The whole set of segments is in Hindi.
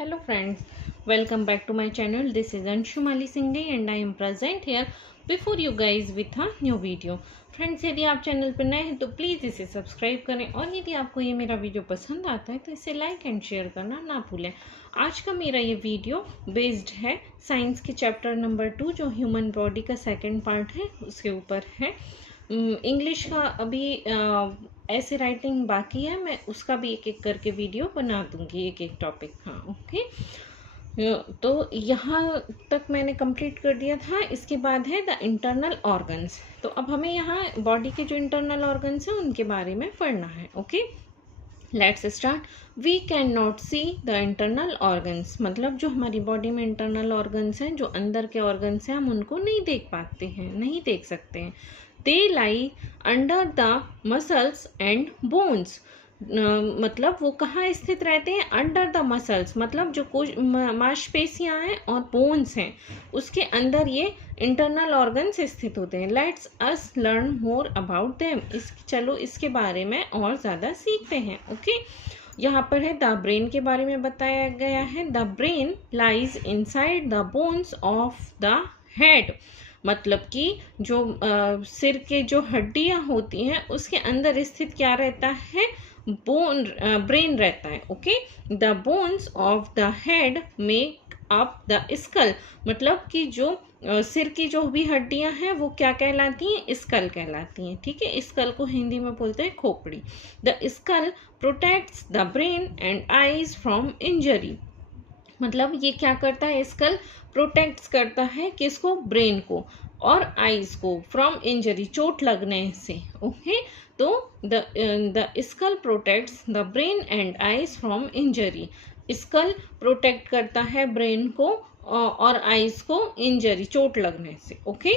Hello friends, welcome back to my channel. This is Anshumali Singh and I am present here before you guys with a new video. Friends, यदि आप चैनल पर नए हैं तो प्लीज़ इसे सब्सक्राइब करें और यदि आपको ये मेरा वीडियो पसंद आता है तो इसे लाइक एंड शेयर करना ना भूलें। आज का मेरा ये वीडियो बेस्ड है साइंस के चैप्टर नंबर 2 जो ह्यूमन बॉडी का सेकंड पार्ट है उसके ऊपर है। इंग्लिश का अभी ऐसे राइटिंग बाकी है, मैं उसका भी एक एक करके वीडियो बना दूंगी, एक एक टॉपिक। हाँ ओके, तो यहाँ तक मैंने कंप्लीट कर दिया था। इसके बाद है द इंटरनल ऑर्गन्स। तो अब हमें यहाँ बॉडी के जो इंटरनल ऑर्गन्स हैं उनके बारे में पढ़ना है। Okay, let's start. We can not see the internal organs, मतलब जो हमारी बॉडी में इंटरनल ऑर्गन्स हैं, जो अंदर के ऑर्गन्स हैं, हम उनको नहीं देख पाते हैं, नहीं देख सकते हैं। They lie under the muscles and bones. मतलब वो कहाँ स्थित रहते हैं? अंडर द मसल्स, मतलब जो कुछ मांसपेशियाँ हैं और बोन्स हैं उसके अंदर ये इंटरनल ऑर्गन्स स्थित होते हैं। Let's us learn more about them. चलो इसके बारे में और ज़्यादा सीखते हैं। ओके, यहाँ पर है द ब्रेन के बारे में बताया गया है। The brain lies inside the bones of the head, मतलब कि जो सिर के जो हड्डियां होती हैं उसके अंदर स्थित क्या रहता है? ब्रेन रहता है। Okay, the bones of the head make up the skull, मतलब कि जो सिर की जो भी हड्डियां हैं वो क्या कहलाती हैं? स्कल कहलाती हैं। ठीक है, स्कल को हिंदी में बोलते हैं खोपड़ी। The skull protects the brain and eyes from injury, मतलब ये क्या करता है? स्कल प्रोटेक्ट्स करता है किसको? ब्रेन को और आईज को फ्रॉम इंजरी, चोट लगने से। ओके, तो the skull protects the brain and eyes from injury. Skull protect करता है ब्रेन को और आईज को इंजरी, चोट लगने से। ओके,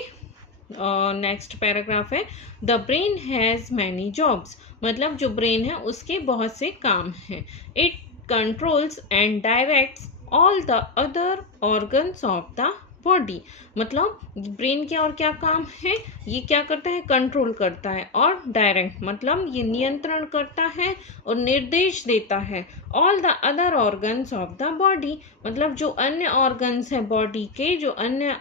नेक्स्ट पैराग्राफ है the brain has many jobs, मतलब जो ब्रेन है उसके बहुत से काम हैं। It controls and directs all the other organs of the body, मतलब ब्रेन के और क्या काम है? ये क्या करता है? कंट्रोल करता है, और डायरेक्ट मतलब ये नियंत्रण करता है और निर्देश देता है। All the other organs of the body, मतलब जो अन्य ऑर्गन्स हैं बॉडी के, जो अन्य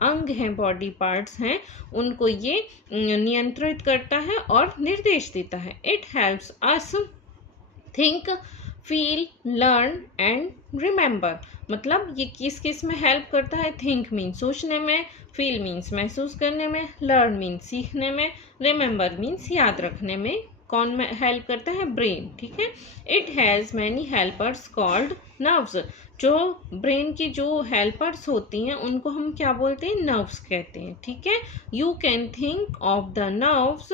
अंग हैं, बॉडी पार्ट्स हैं, उनको ये नियंत्रित करता है और निर्देश देता है। It helps us think, feel, learn and remember, मतलब ये किस किस में हेल्प करता है? थिंक मीन्स सोचने में, फील मीन्स महसूस करने में, लर्न मीन्स सीखने में, रिमेंबर मीन्स याद रखने में। कौन में हेल्प करता है? ब्रेन। ठीक है, it has many helpers called nerves, जो ब्रेन की जो हेल्पर्स होती हैं उनको हम क्या बोलते हैं? नर्व्स कहते हैं। ठीक है, you can think of the nerves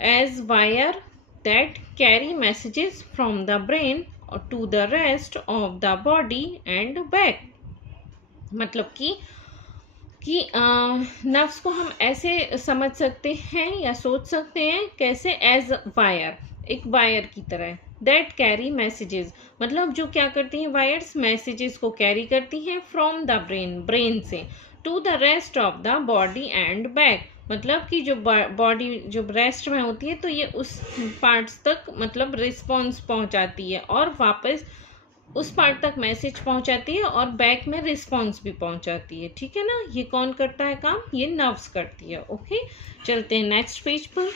as wire that carry messages from the brain to the rest of the body and back, मतलब कि नर्व्स को हम ऐसे समझ सकते हैं या सोच सकते हैं कैसे? एज वायर, एक वायर की तरह। दैट कैरी मैसेजेस, मतलब जो क्या करती हैं? वायर्स मैसेजेस को कैरी करती हैं फ्रॉम द ब्रेन, ब्रेन से, to the rest of the body and back, मतलब कि जो बॉडी जो रेस्ट में होती है तो ये उस पार्ट्स तक मतलब रिस्पॉन्स पहुंचाती है और वापस उस पार्ट तक मैसेज पहुंचाती है और बैक में रिस्पॉन्स भी पहुंचाती है। ठीक है ना, ये कौन करता है काम? ये नर्व्स करती है। ओके, चलते हैं नेक्स्ट पेज पर।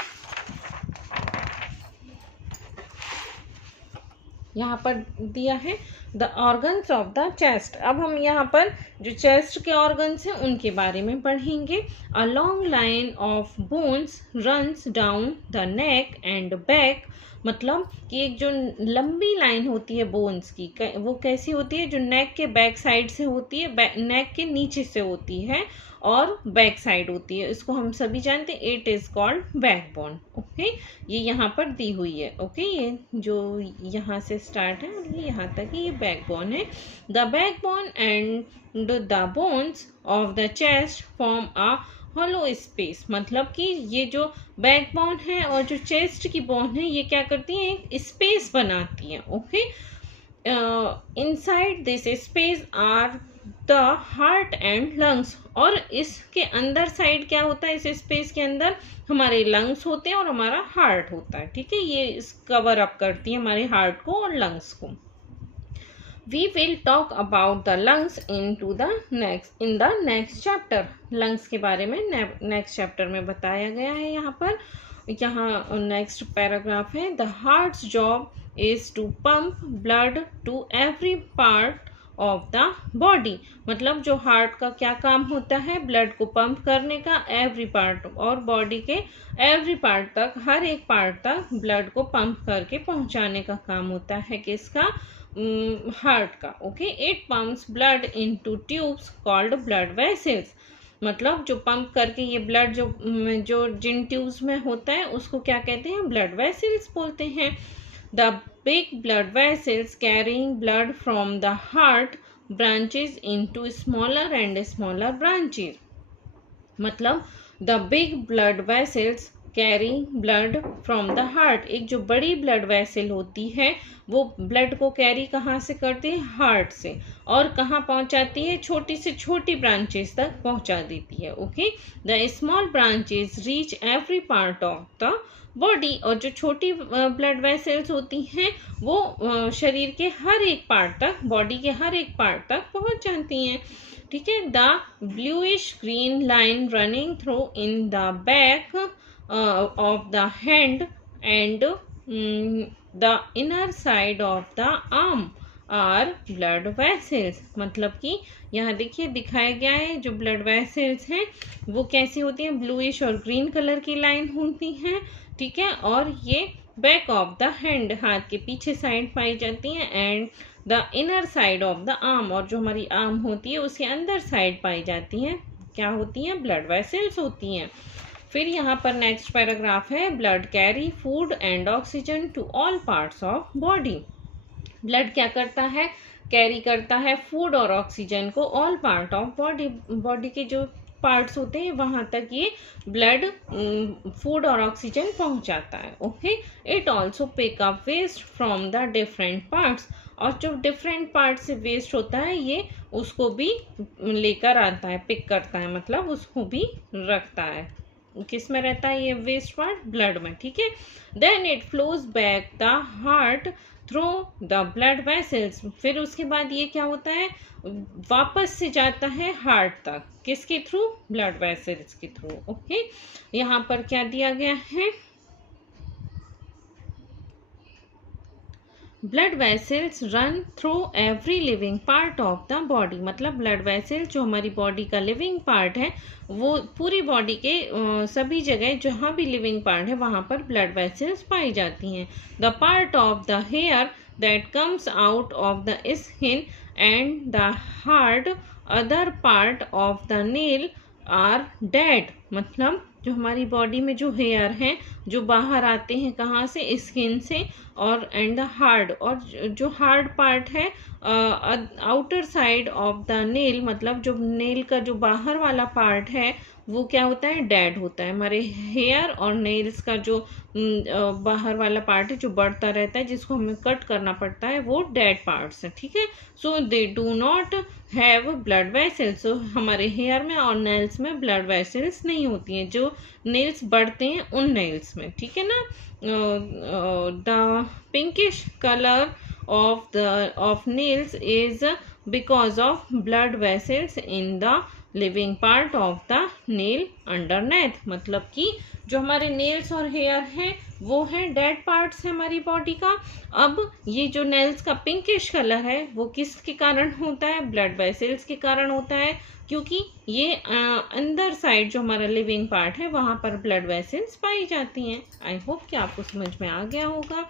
यहाँ पर दिया है the organs of the chest. अब हम यहाँ पर जो चेस्ट के ऑर्गन्स हैं उनके बारे में पढ़ेंगे। A long line of bones runs down the neck and back, मतलब कि एक जो लंबी लाइन होती है बोन्स की, वो कैसी होती है? जो नेक के बैक साइड से होती है, नेक के नीचे से होती है और बैक साइड होती है। इसको हम सभी जानते हैं, it is called backbone. Okay, ये यहाँ पर दी हुई है। ओके, ये जो यहाँ से स्टार्ट है और ये यहाँ तक ये बैकबोन है। The backbone and the bones of the chest form a hollow space, मतलब कि ये जो बैकबोन है और जो चेस्ट की बोन है ये क्या करती है? एक स्पेस बनाती है। Okay, inside this space are the heart and lungs, और इसके अंदर साइड क्या होता है? इस स्पेस के अंदर हमारे लंग्स होते हैं और हमारा हार्ट होता है। ठीक है, ये कवर अप करती है हमारे हार्ट को और लंग्स को। We will talk about the lungs in the next chapter. Lungs के बारे में नेक्स्ट चैप्टर में बताया गया है। यहाँ नेक्स्ट पैराग्राफ है, the heart's job is to pump blood to every part of the body. मतलब जो हार्ट का क्या काम होता है, ब्लड को पंप करने का एवरी पार्ट, और बॉडी के एवरी पार्ट तक, हर एक पार्ट तक ब्लड को पंप करके पहुंचाने का काम होता है किसका, हार्ट का। Okay, it pumps blood into tubes called blood vessels. मतलब जो पंप करके ये ब्लड जो जिन ट्यूब्स में होता है उसको क्या कहते हैं, ब्लड वेसल्स बोलते हैं। The big blood vessels carrying blood from the heart branches into smaller and smaller branches. मतलब the big blood vessels carrying blood from the heart, एक जो बड़ी ब्लड वेसल होती है वो ब्लड को कैरी कहाँ से करती है, हार्ट से, और कहाँ पहुँचाती है, छोटी से छोटी ब्रांचेस तक पहुँचा देती है। Okay, the small branches reach every part of the body, और जो छोटी ब्लड वेसल्स होती हैं वो शरीर के हर एक पार्ट तक, बॉडी के हर एक पार्ट तक पहुंच जाती हैं। ठीक है, the bluish green line running through in the back of the hand and the inner side of the arm are blood vessels. मतलब कि यहाँ देखिए दिखाया गया है जो ब्लड वेसल्स हैं वो कैसी होती हैं, ब्लूइश और ग्रीन कलर की लाइन होती हैं। ठीक है, और ये बैक ऑफ द हैंड, हाथ के पीछे साइड पाई जाती हैं, and the inner side of the arm, और जो हमारी आर्म होती है उसके अंदर साइड पाई जाती हैं, क्या होती हैं, ब्लड वेसल्स होती हैं। फिर यहाँ पर नेक्स्ट पैराग्राफ है, blood carry food and oxygen to all parts of body. Blood क्या करता है, कैरी करता है फूड और ऑक्सीजन को all part of body, body के जो पार्ट्स होते हैं वहां तक ये ब्लड फूड और ऑक्सीजन पहुंचाता है। Okay, it also pick up waste from the different parts, और जो डिफरेंट पार्ट से वेस्ट होता है ये उसको भी लेकर आता है, पिक करता है, मतलब उसको भी रखता है। किस में रहता है ये वेस्ट पार्ट, ब्लड में। ठीक है, then it flows back the heart through the blood vessels. फिर उसके बाद ये क्या होता है, वापस से जाता है हार्ट तक, किसके थ्रू, ब्लड वेसल्स के थ्रू। ओके, यहाँ पर क्या दिया गया है, blood vessels run through every living part of the body. मतलब ब्लड वेसल जो हमारी बॉडी का लिविंग पार्ट है वो पूरी बॉडी के सभी जगह जहाँ भी लिविंग पार्ट है वहाँ पर ब्लड वेसल्स पाई जाती हैं। The part of the hair that comes out of the skin and the hard other part of the nail are dead. मतलब जो हमारी बॉडी में जो हेयर हैं जो बाहर आते हैं कहाँ से, स्किन से, और एंड द हार्ड, और जो हार्ड पार्ट है outer side of the nail, मतलब जो नेल का जो बाहर वाला पार्ट है वो क्या होता है, डेड होता है। हमारे हेयर और नेल्स का जो बाहर वाला पार्ट है जो बढ़ता रहता है जिसको हमें कट करना पड़ता है वो डेड पार्ट्स है। ठीक है, so they do not have blood vessels. So हमारे हेयर में और नेल्स में ब्लड वेसल्स नहीं होती हैं, जो नेल्स बढ़ते हैं उन नेल्स में। ठीक है ना, the pinkish colour of nails is because of blood vessels in the living part of the nail underneath। मतलब कि जो हमारे नेल्स और हेयर हैं वो हैं डेड पार्ट्स है हमारी बॉडी का। अब ये जो नेल्स का पिंकिश कलर है वो किसके कारण होता है, ब्लड वेसल्स के कारण होता है, क्योंकि ये अंदर साइड जो हमारा लिविंग पार्ट है वहाँ पर ब्लड वेसल्स पाई जाती हैं। आई होप कि आपको समझ में आ गया होगा।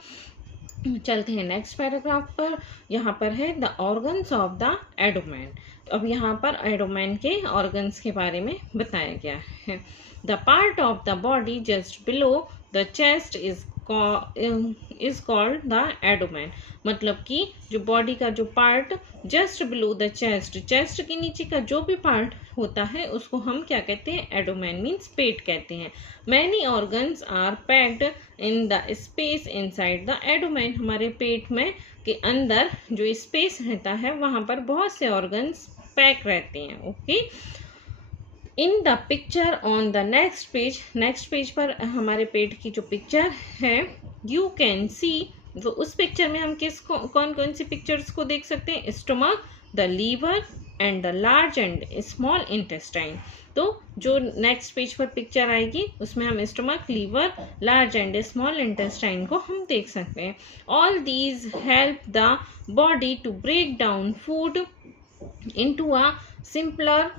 चलते हैं नेक्स्ट पैराग्राफ पर। यहाँ पर है द ऑर्गन्स ऑफ द एडोमेन। अब यहाँ पर एडोमेन के ऑर्गन्स के बारे में बताया गया है। The part of the body just below the chest is called the abdomen. मतलब कि जो बॉडी का जो part just below the chest, chest के नीचे का जो भी पार्ट होता है उसको हम क्या कहते हैं, एडोमेन मीन्स पेट कहते हैं। Many organs are packed in the space inside the abdomen. हमारे पेट में के अंदर जो स्पेस रहता है वहाँ पर बहुत से ऑर्गन्स पैक रहते हैं। Okay, in the picture on the next page पर हमारे पेट की जो पिक्चर है, यू कैन सी तो उस पिक्चर में हम कौन कौन सी पिक्चर्स को देख सकते हैं? Stomach, the liver and the large and small intestine. तो जो नेक्स्ट पेज पर पिक्चर आएगी उसमें हम stomach, liver, large and small intestine को हम देख सकते हैं। All these help the body to break down food into a simpler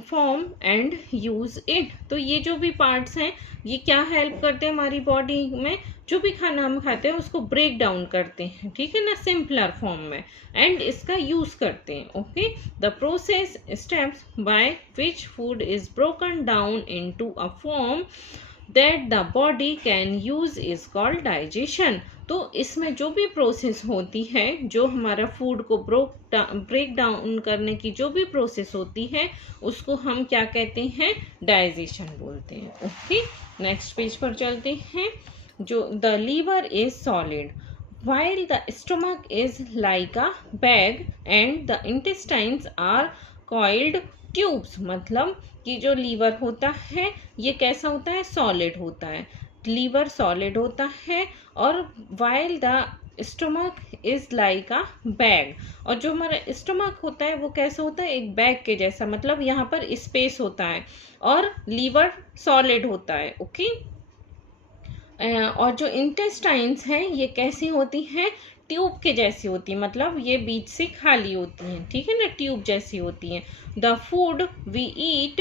form and use it. तो ये जो भी पार्ट्स हैं ये क्या हेल्प करते हैं हमारी बॉडी में? जो भी खाना हम खाते हैं उसको ब्रेक डाउन करते हैं, ठीक है ना, सिंपलर फॉर्म में, एंड इसका यूज करते हैं। Okay, the process steps by which food is broken down into a form that the body can use is called digestion. तो इसमें जो भी प्रोसेस होती है, जो हमारा फूड को ब्रेक डाउन करने की जो भी प्रोसेस होती है उसको हम क्या कहते हैं? डाइजेशन बोलते हैं। ओके, नेक्स्ट पेज पर चलते हैं। जो the liver is solid while the stomach is like a bag and the intestines are coiled tubes। मतलब कि जो लीवर होता है ये कैसा होता है? सॉलिड होता है, लीवर सॉलिड होता है। और while the stomach is like a bag, और जो हमारा स्टमक होता है वो कैसा होता है? एक बैग के जैसा, मतलब यहाँ पर स्पेस होता है और लीवर सॉलिड होता है। ओके, और जो इंटेस्टाइन्स हैं ये कैसी होती हैं? ट्यूब के जैसी होती है, मतलब ये बीच से खाली होती हैं, ठीक है ना, ट्यूब जैसी होती हैं। The food we eat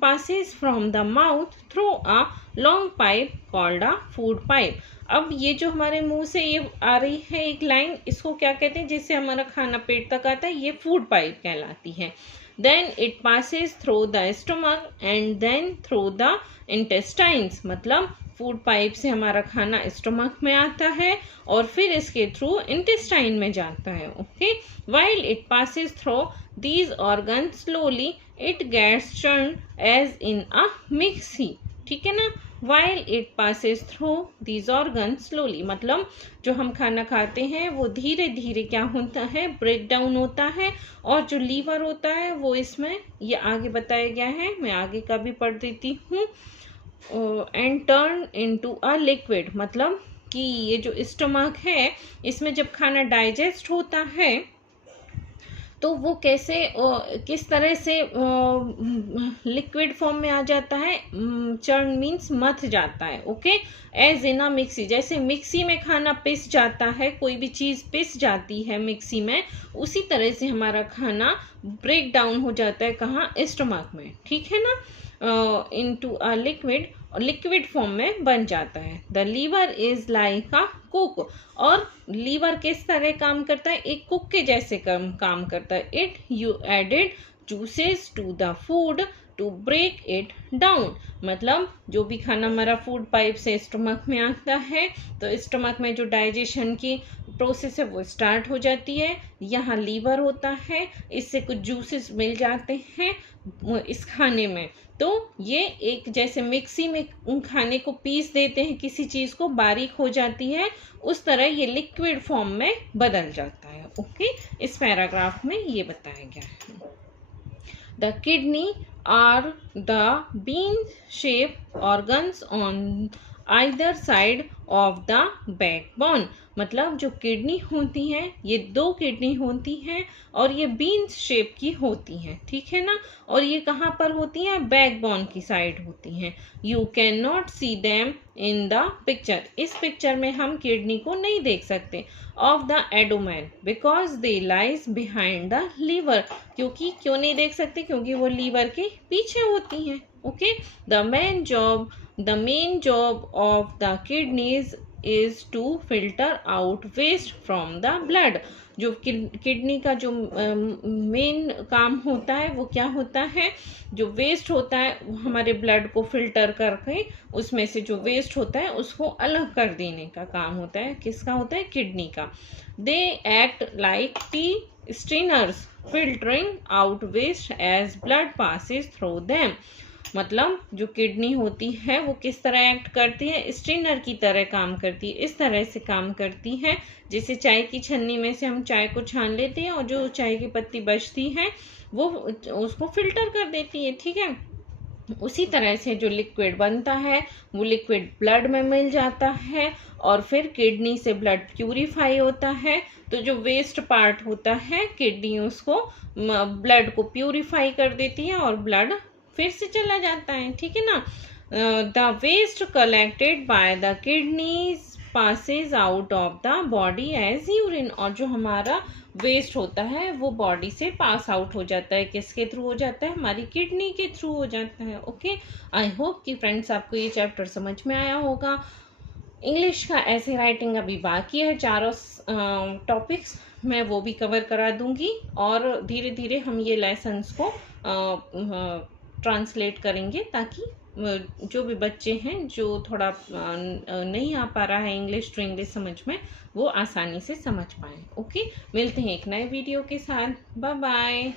passes from the mouth through a long pipe called a food pipe। अब ये जो हमारे मुंह से ये आ रही है एक लाइन, इसको क्या कहते हैं? जिससे हमारा खाना पेट तक आता है, ये फूड पाइप कहलाती है। Then it passes through the stomach and then through the intestines। मतलब फूड पाइप से हमारा खाना स्टमक में आता है और फिर इसके थ्रू इंटेस्टाइन में जाता है। Okay, while it passes through these organs slowly it gets churned as in a mixie। ठीक है ना, while it passes through these organs slowly, मतलब जो हम खाना खाते हैं वो धीरे धीरे क्या होता है? ब्रेक डाउन होता है। और जो लीवर होता है वो इसमें ये आगे बताया गया है, मैं आगे का भी पढ़ देती हूँ। And turn into a liquid, मतलब कि ये जो स्टमक है इसमें जब खाना डाइजेस्ट होता है तो वो कैसे किस तरह से लिक्विड फॉर्म में आ जाता है? चर्न मीन्स मथ जाता है। Okay, as in a mixie, जैसे मिक्सी में खाना पिस जाता है, कोई भी चीज़ पिस जाती है मिक्सी में, उसी तरह से हमारा खाना ब्रेक डाउन हो जाता है। कहाँ? स्टमक में, ठीक है ना, into a liquid, liquid form में बन जाता है। The liver is like a cook, और लीवर किस तरह काम करता है? एक कुक के जैसे काम करता है। It you added juices to the food to break it down, मतलब जो भी खाना हमारा फूड पाइप से स्टमक में आता है तो स्टमक में जो डाइजेशन की प्रोसेस है वो स्टार्ट हो जाती है। यहाँ लीवर होता है, इससे कुछ जूसेस मिल जाते हैं इस खाने में, तो ये एक जैसे मिक्सी में खाने को पीस देते हैं, किसी चीज़ को बारीक हो जाती है, उस तरह ये लिक्विड फॉर्म में बदल जाता है। ओके, इस पैराग्राफ में ये बताया गया है। The kidney are the bean shape organs on either side of the backbone, मतलब जो किडनी होती हैं ये दो किडनी होती हैं और ये बीन शेप की होती हैं, ठीक है ना, और ये कहाँ पर होती हैं? बैकबोन की साइड होती हैं। You can not see them in the picture, इस पिक्चर में हम किडनी को नहीं देख सकते। Of the abdomen because they lies behind the liver, क्योंकि क्यों नहीं देख सकते? क्योंकि वो लीवर के पीछे होती हैं। Okay, the main job of the kidneys is to filter out waste from the blood। जो किडनी का जो मेन काम होता है वो क्या होता है? जो वेस्ट होता है वो हमारे ब्लड को फिल्टर करके उसमें से जो वेस्ट होता है उसको अलग कर देने का काम होता है। किसका होता है? किडनी का। They act like tea strainers filtering out waste as blood passes through them, मतलब जो किडनी होती है वो किस तरह एक्ट करती है? स्ट्रेनर की तरह काम करती है। इस तरह से काम करती है जैसे चाय की छन्नी में से हम चाय को छान लेते हैं और जो चाय की पत्ती बचती है वो उसको फिल्टर कर देती है, ठीक है। उसी तरह से जो लिक्विड बनता है वो लिक्विड ब्लड में मिल जाता है और फिर किडनी से ब्लड प्यूरिफाई होता है। तो जो वेस्ट पार्ट होता है किडनी उसको ब्लड को प्यूरिफाई कर देती है और ब्लड फिर से चला जाता है, ठीक है ना। The waste collected by the kidneys passes out of the body as urine। और जो हमारा वेस्ट होता है वो बॉडी से पास आउट हो जाता है, किसके थ्रू हो जाता है, हमारी किडनी के थ्रू हो जाता है। ओके, आई होप कि फ्रेंड्स आपको ये चैप्टर समझ में आया होगा। इंग्लिश का ऐसे राइटिंग अभी बाकी है, चारों टॉपिक्स मैं वो भी कवर करा दूंगी और धीरे धीरे हम ये लेसन्स को ट्रांसलेट करेंगे ताकि जो भी बच्चे हैं जो थोड़ा नहीं आ पा रहा है इंग्लिश टू इंग्लिश समझ में, वो आसानी से समझ पाएँ। ओके, मिलते हैं एक नए वीडियो के साथ। Bye bye.